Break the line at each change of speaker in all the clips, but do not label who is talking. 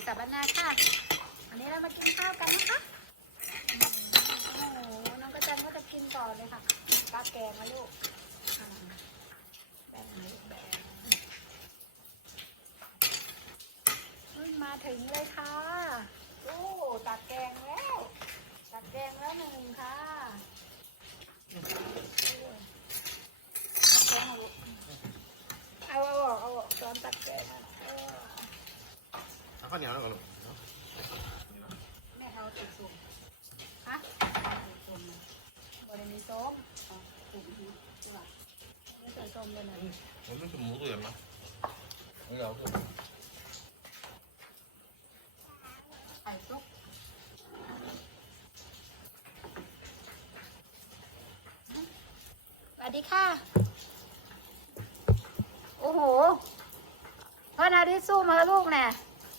สับปะนาค่ะวันนี้เรามากินข้าวกันนะคะโอ้โหน้องกระจันก็จะกินต่อเลยค่ะปลาแกงนะลูกแบ่งไหมแบ่งมาถึงเลยค่ะโอ้ตักแกงแล้วตักแกงแล้วหนึ่งค่ะแกงเอาซ้อนตักแกง
เอาข้าวเหนียวแล้วก็ลูก
แม่เขาติดส้มฮะติดส้มบริมีส้มถุงนี้ใช่ป่ะไม่ใส่ส้มเลยนะ
ผมไม่ใช่หมูตัวอย่างนะไม่เอาตัว
ไข่ซุกสวัสดีค่ะโอ้โหพ่อนาที่สู้มาลูกเนี่ย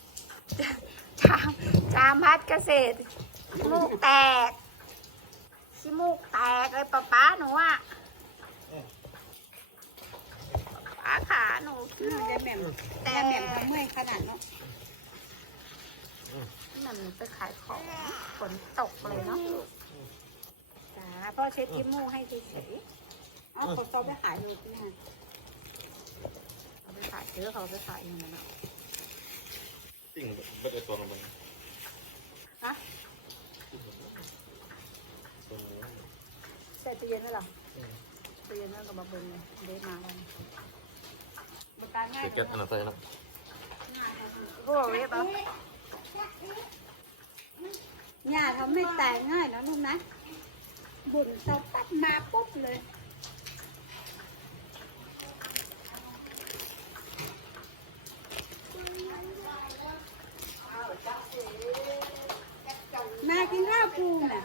จามพัดเกษตรมูกแตกขี้มูกแตกเลยป๊าหนูอ่ะป๊าขาหนูยายแหม่มแต่แหม่มทำเมื่อยขนาดเนาะแหม่มไปขายของฝนตกเลยเนาะจ้าพ่อเช็ดขี้มูกให้เฉยๆเอาเขาไปขายอยู่ที่ไหนเขาไปขายซื้อเขาไปขายอย่างนั้นเนาะ
จริงไม่ได้ตัวมัน
ฮะใส่ตู้เย็นได้หรอตู้เย็นนั่นก็มาเบิ้งเลยได้มาแล้วบุตรง่าย
เก็ตอันนั้นใส่นะ
พวกเรียบเอาเนี่ยทำไม่ตายง่ายนะลูกนะบุญเขาตัดมาปุ๊บเลยมากินข้าวปูน่ะ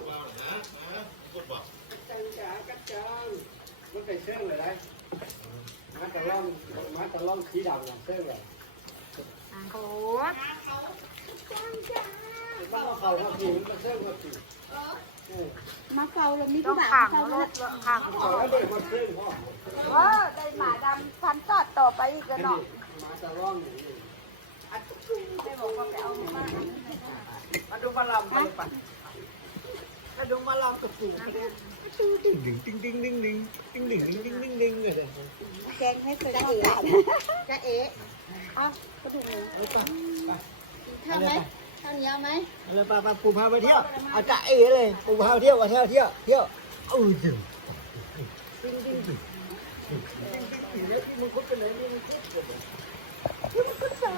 มันเป็นเส้นเลยได้มาตะล่องสีดำเนี่ยเส้นเลย
โอ้
บ้านเขาผีมันเส้นเขาผี
มาเฝ้าแล้วมีผู้บ่าวเฝ้าแล้วขัง
แล้วเด็กมันเส้นพ่อ
ได้หมาดำพันตอดต่อไปอีกแล้วเนาะ
มาตะล่อง
ได้บอกว่าไปเอามาดู
มาลำไปปั่นมาดูมาลำกับปู่ดิ้งดิ้งดิ้งดิ้งดิ้งดิ้งดิ้งดิ้งดิ้งดิ้งดิ้งเลย
แกงให้เคยได้จะเอ๋เอากระดูกหมูข้าวไหมข้าวเหนียวไหม
อะไรป้าปู่พาไปเที่ยวอาจะเอ๋เลยปู่พาเที่ยวเที่ยวจึงดิ้งดิ้งดิ้งแล้วที่มึงคุดกันเลยนี่มึงคุดคุดสา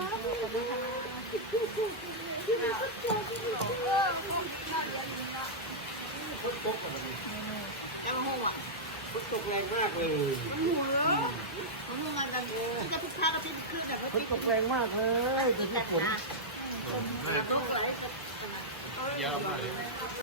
ฝนตกยังห้องอ่ะฝนตกแรงมากเลยหัวแล้วมันมาดังจะพิฆาตพิฆาตฝนตกแรงมากเลยจะพิฆาตฝน
เยอะมากเลย